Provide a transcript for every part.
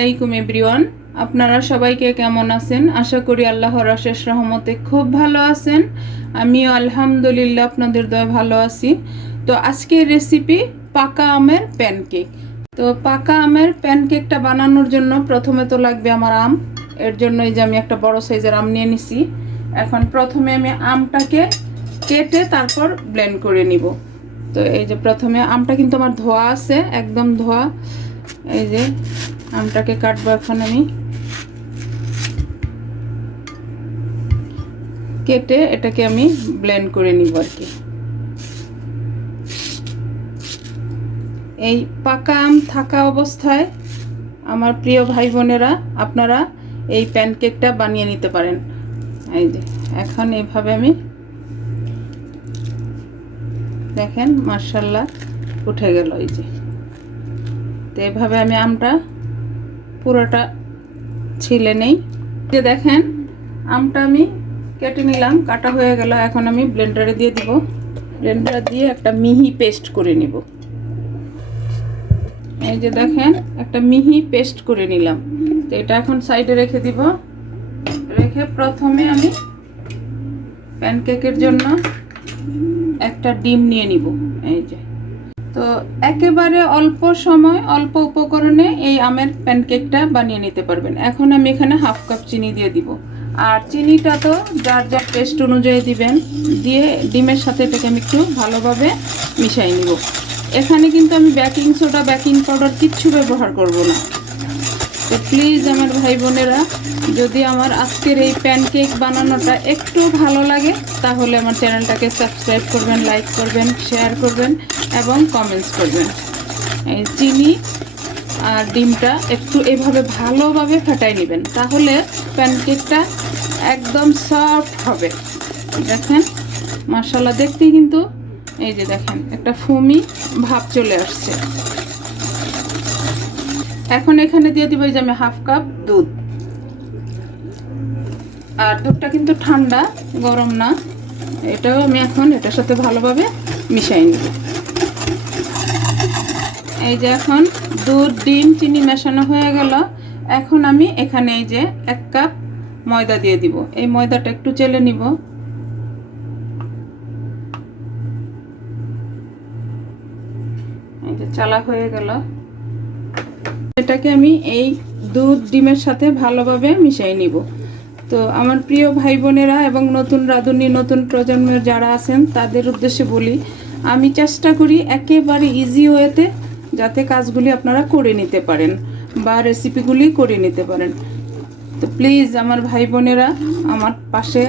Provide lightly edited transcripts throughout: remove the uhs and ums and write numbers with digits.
আলাইকুম এভরিওয়ান, আপনারা সবাইকে কেমন আছেন? আশা করি আল্লাহর অশেষ রহমতে খুব ভালো আছেন। আমিও আলহামদুলিল্লাহ আপনাদের দয়া ভালো আছি। তো আজকের রেসিপি পাকা আমের প্যানকেক। তো পাকা আমের প্যানকেকটা বানানোর জন্য প্রথমে তো লাগবে আমার আম। এর জন্য এই যে আমি একটা বড় সাইজের আম নিয়ে নিছি। এখন প্রথমে আমি আমটাকে কেটে তারপর ব্লেন্ড করে নিব। তো এই যে প্রথমে আমটা কিন্তু আমার ধোয়া আছে, একদম ধোয়া। এই যে আমটাকে কাটবো এখন আমি, কেটে এটাকে আমি ব্লেন্ড করে নিব আর কি। এই পাকা আম থাকা অবস্থায় আমার প্রিয় ভাই বোনেরা, আপনারা এই প্যানকেকটা বানিয়ে নিতে পারেন। এই যে এখন এইভাবে আমি, দেখেন মাশাআল্লাহ উঠে গেল। এই যে তো এভাবে আমি আমটা পুরোটা ছিলে নেই। যে দেখেন আমটা আমি কেটে নিলাম, কাটা হয়ে গেল। এখন আমি ব্লেন্ডারে দিয়ে দিব। ব্লেন্ডারে দিয়ে একটা মিহি পেস্ট করে নিব। এই যে দেখেন একটা মিহি পেস্ট করে নিলাম। তো এটা এখন সাইডে রেখে দিব। রেখে প্রথমে আমি প্যানকেকের জন্য একটা ডিম নিয়ে নিব। এই যে তো একেবারে অল্প সময় অল্প উপকরণে এই আমের প্যানকেকটা বানিয়ে নিতে পারবেন। এখন আমি এখানে হাফ কাপ চিনি দিয়ে দিব। আর চিনিটা তো যার যার টেস্ট অনুযায়ী দিবেন। দিয়ে ডিমের সাথে এটাকে আমি একটু ভালোভাবে মিশিয়ে নিব। এখানে কিন্তু আমি বেকিং সোডা, বেকিং পাউডার কিচ্ছু ব্যবহার করব না। তো প্লিজ আমার ভাই বোনেরা, যদি আমার আজকের এই প্যানকেক বানানোটা একটু ভালো লাগে তাহলে আমার চ্যানেলটাকে সাবস্ক্রাইব করবেন, লাইক করবেন, শেয়ার করবেন এবং কমেন্টস করবেন। এই চিনি আর ডিমটা একটু এভাবে ভালোভাবে ফাটাই নেবেন, তাহলে প্যানকেকটা একদম সফট হবে। দেখেন মাশাআল্লাহ, দেখতেই কিন্তু এই যে দেখেন একটা ফোমি ভাব চলে আসছে। এখন এখানে দিয়ে দিব এই যে আমি হাফ কাপ দুধ। আর দুধটা কিন্তু ঠান্ডা, গরম না। এটাও আমি এখন এটার সাথে ভালোভাবে মিশিয়ে নিব। এই যে এখন দুধ, ডিম, চিনি মেশানো হয়ে গেল। এখন আমি এখানে এই যে 1 কাপ ময়দা দিয়ে দিব। এই ময়দাটা একটু চেলে নিব। এই যে চালা হয়ে গেল। এটাকে আমি এই দুধ ডিমের সাথে ভালোভাবে মিশিয়ে নিব। তো আমার প্রিয় ভাই বোনেরা এবং নতুন রাঁধুনি, নতুন প্রজন্মের যারা আছেন তাদের উদ্দেশ্যে বলি, আমি চেষ্টা করি একেবারে ইজি ওয়েতে যাতে কাজগুলি আপনারা করে নিতে পারেন বা রেসিপিগুলি করে নিতে পারেন। তো প্লিজ আমার ভাই বোনেরা আমার পাশে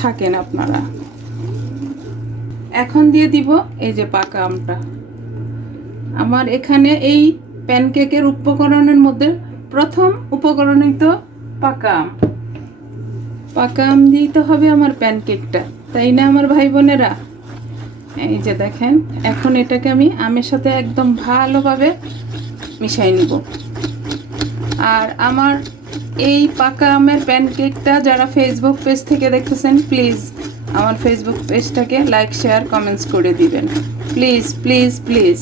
থাকেন আপনারা। এখন দিয়ে দিব এই যে পাকা আমটা। আমার এখানে এই প্যানকেকের উপকরণের মধ্যে প্রথম উপকরণই তো পাকা আম। পাকা আম দিতে হবে আমার প্যানকেকটা, তাই না আমার ভাই বোনেরা? এই যে দেখেন এখন এটাকে আমি আমের সাথে একদম ভালোভাবে মিশিয়ে নিব। আর আমার এই পাকা আমের প্যানকেকটা যারা ফেসবুক পেজ থেকে দেখতেছেন, প্লিজ আমার ফেসবুক পেজটাকে লাইক, শেয়ার, কমেন্টস করে দিবেন, প্লিজ প্লিজ প্লিজ।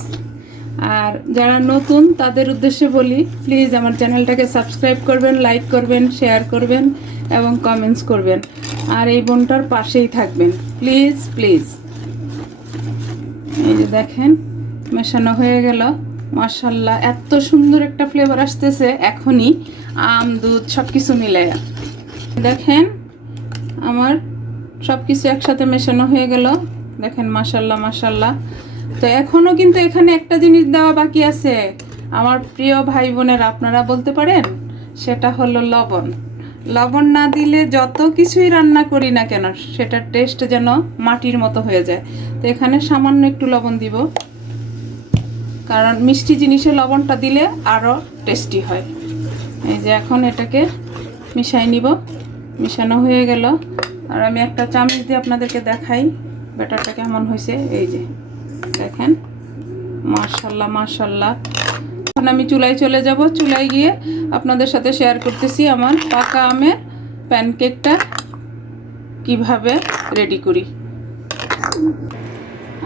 আর যারা নতুন তাদের উদ্দেশ্যে বলি, প্লিজ আমার চ্যানেলটাকে সাবস্ক্রাইব করবেন, লাইক করবেন, শেয়ার করবেন এবং কমেন্টস করবেন। আর এই বোনটার পাশেই থাকবেন, প্লিজ প্লিজ। এই যে দেখেন মেশানো হয়ে গেল। মাশাআল্লাহ এত সুন্দর একটা ফ্লেভার আসতেছে এখনই, আম, দুধ সব কিছু মিলাইয়া। দেখেন আমার সব কিছু একসাথে মেশানো হয়ে গেল। দেখেন মাশাআল্লাহ মাশাআল্লাহ। তো এখনও কিন্তু এখানে একটা জিনিস দেওয়া বাকি আছে আমার প্রিয় ভাই বোনেরা, আপনারা বলতে পারেন, সেটা হলো লবণ। লবণ না দিলে যত কিছুই রান্না করি না কেন সেটার টেস্ট যেন মাটির মতো হয়ে যায়। তো এখানে সামান্য একটু লবণ দিব, কারণ মিষ্টি জিনিসে লবণটা দিলে আরও টেস্টি হয়। এই যে এখন এটাকে মিশাই নিব। মিশানো হয়ে গেল। আর আমি একটা চামচ দিয়ে আপনাদেরকে দেখাই ব্যাটারটা কেমন হয়েছে। এই যে দেখেন মাশাআল্লাহ মাশাআল্লাহ। এখন আমি চুলায় চলে যাব। চুলায় গিয়ে আপনাদের সাথে শেয়ার করতেছি আমার পাকা আমের প্যানকেকটা কিভাবে রেডি করি।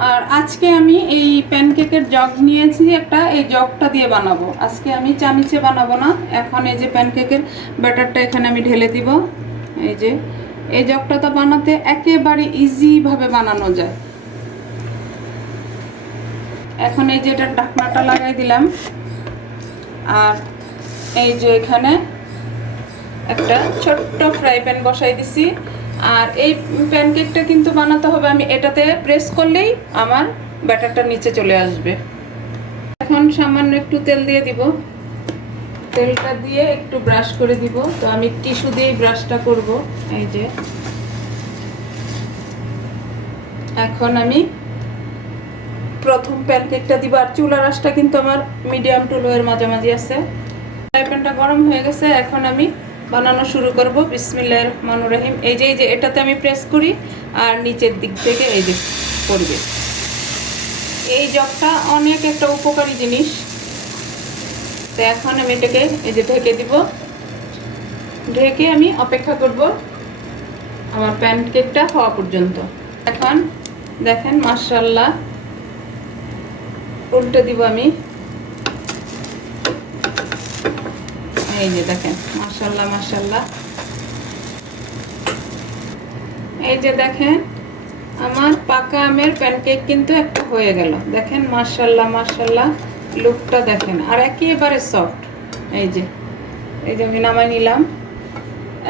আর আজকে আমি এই প্যানকেকের জগ নিয়েছি একটা, এই জগটা দিয়ে বানাবো আজকে। আমি চামিচে বানাবো না। এখন এই যে প্যানকেকের ব্যাটারটা এখানে আমি ঢেলে দিব। এই যে এই জগটা তো বানাতে একেবারে ইজিভাবে বানানো যায়। এখন এই যে এটার ঢাকনাটা লাগাই দিলাম। আর এই যে এখানে একটা ছোট্ট ফ্রাই প্যান বসাই দিছি। আর এই প্যানকেকটা কিন্তু বানাতে হবে, আমি এটাতে প্রেস করলেই আমার ব্যাটারটা নিচে চলে আসবে। এখন সামান্য একটু তেল দিয়ে দিব। তেলটা দিয়ে একটু ব্রাশ করে দিব। তো আমি টিস্যু দিয়েই ব্রাশটা করব। এই যে এখন আমি প্রথম প্যানকেকটা দিব। আর চুলার আঁচটা কিন্তু আমার মিডিয়াম টু লো এর মাঝামাঝি আছে। ফ্রাই প্যানটা গরম হয়ে গেছে। এখন আমি বানানো শুরু করব। বিসমিল্লাহির রহমানির রহিম। এই যে এটাতে আমি প্রেস করি আর নিচের দিক থেকে এই যে পড়বে। এই জগটা অনেক একটা উপকারী জিনিস। তো এখন আমি এটাকে এই যে ঢেকে দিব। ঢেকে আমি অপেক্ষা করব আমার প্যানকেকটা হওয়া পর্যন্ত। এখন দেখেন মাশাআল্লাহ, উল্টে দিব আমি। এই যে দেখেন মাশাআল্লাহ মাশাআল্লাহ। এই যে দেখেন আমার পাকা আমের প্যানকেক কিন্তু একটা হয়ে গেল। দেখেন মাশাআল্লাহ মাশাআল্লাহ, লুকটা দেখেন আর একেবারে সফট। এই যে আমি নামাই নিলাম।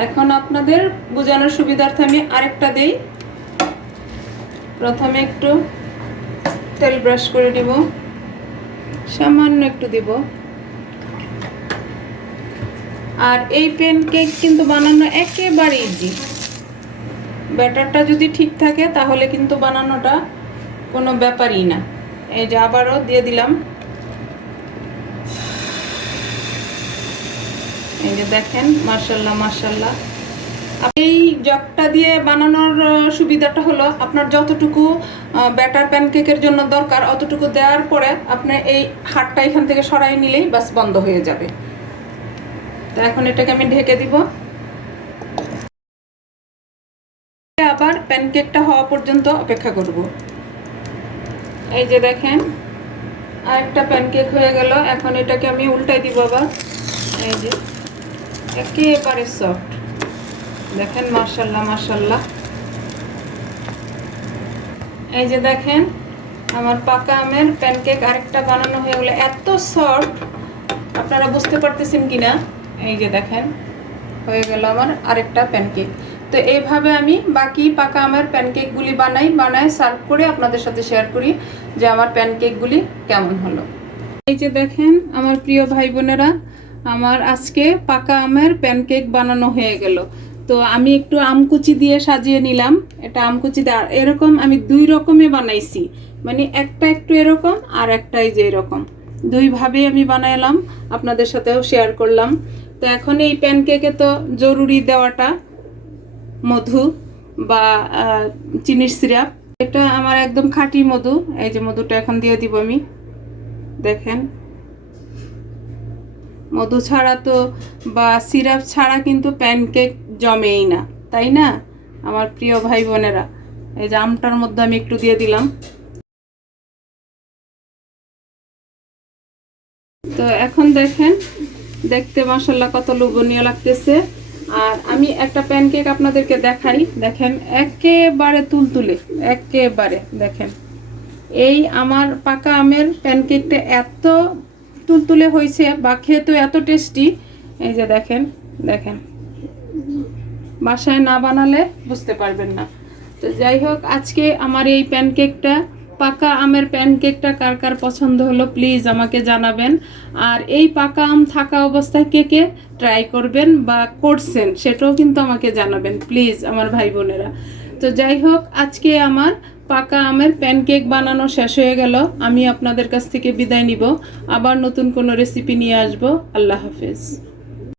এখন আপনাদের বোঝানোর সুবিধার্থে আমি আরেকটা দেই। প্রথমে একটু তেল ব্রাশ করে দিব, সামান্য একটু দিব। আর এই প্যানকেক কিন্তু বানানো একেবারে ইজি। ব্যাটারটা যদি ঠিক থাকে তাহলে কিন্তু বানানোটা কোনো ব্যাপারই না। এই যে আবারও দিয়ে দিলাম। এই যে দেখেন মাশাআল্লাহ মাশাআল্লাহ। এই জগটা দিয়ে বানানোর সুবিধাটা হলো আপনার যতটুকু ব্যাটার প্যানকেকের জন্য দরকার অতটুকু দেওয়ার পরে আপনি এই হাতটা এখান থেকে সরাই নিলেই বাস বন্ধ হয়ে যাবে। তো এখন এটাকে আমি ঢেকে দিব। আবার প্যানকেকটা হওয়া পর্যন্ত অপেক্ষা করব। এই যে দেখেন আরেকটা প্যানকেক হয়ে গেল। এখন এটাকে আমি উল্টাই দিব আবার। এই যে একেবারে সফট। দেখেন মাশাআল্লাহ মাশাআল্লাহ। এই যে দেখেন আমার পাকা আমের প্যানকেক আরেকটা বানানো হয়ে গেল। এত সফট, আপনারা বুঝতে পারতেছেন কিনা। এই যে দেখেন হয়ে গেল আমার আরেকটা প্যানকেক। তো এইভাবে আমি বাকি পাকা আমের প্যানকেকগুলি বানাই সার্ভ করে আপনাদের সাথে শেয়ার করি যে আমার প্যানকেকগুলি কেমন হলো। এই যে দেখেন আমার প্রিয় ভাই বোনেরা, আমার আজকে পাকা আমের প্যানকেক বানানো হয়ে গেল। তো আমি একটু আমকুচি দিয়ে সাজিয়ে নিলাম। এটা আমকুচি দিয়ে এরকম আমি দুই রকমে বানাইছি, মানে একটা একটু এরকম আর একটাই যে এরকম, দুইভাবে আমি বানাইলাম, আপনাদের সাথেও শেয়ার করলাম। তো এখন এই প্যানকেকে তো জরুরি দেওয়াটা মধু বা চিনির সিরাপ। এটা আমার একদম খাঁটি মধু। এই যে মধুটা এখন দিয়ে দিব আমি। দেখেন মধু ছাড়া তো বা সিরাপ ছাড়া কিন্তু প্যানকেক জমেই না, তাই না আমার প্রিয় ভাই বোনেরা। এই যে আমটার মধ্যে আমি একটু দিয়ে দিলাম। তো এখন দেখেন দেখতে মাশাআল্লাহ কত লোভনীয় লাগতেছে। আর আমি একটা প্যানকেক আপনাদেরকে দেখাই। দেখেন একেবারে তুলতুলে, একেবারে দেখেন এই আমার পাকা আমের প্যানকেকটা এত তুলতুলে হয়েছে বা খেতেও এত টেস্টি। এই যে দেখেন বাসায় না বানালে বুঝতে পারবেন না। তো যাই হোক আজকে আমার এই প্যানকেকটা, পাকা আমের প্যানকেকটা কার কার পছন্দ হলো প্লিজ আমাকে জানাবেন। আর এই পাকা আম থাকা অবস্থায় কে কে ট্রাই করবেন বা করছেন সেটাও কিন্তু আমাকে জানাবেন প্লিজ আমার ভাই বোনেরা। তো যাই হোক আজকে আমার পাকা আমের প্যানকেক বানানো শেষ হয়ে গেল। আমি আপনাদের কাছ থেকে বিদায় নিব। আবার নতুন কোনো রেসিপি নিয়ে আসবো। আল্লাহ হাফেজ।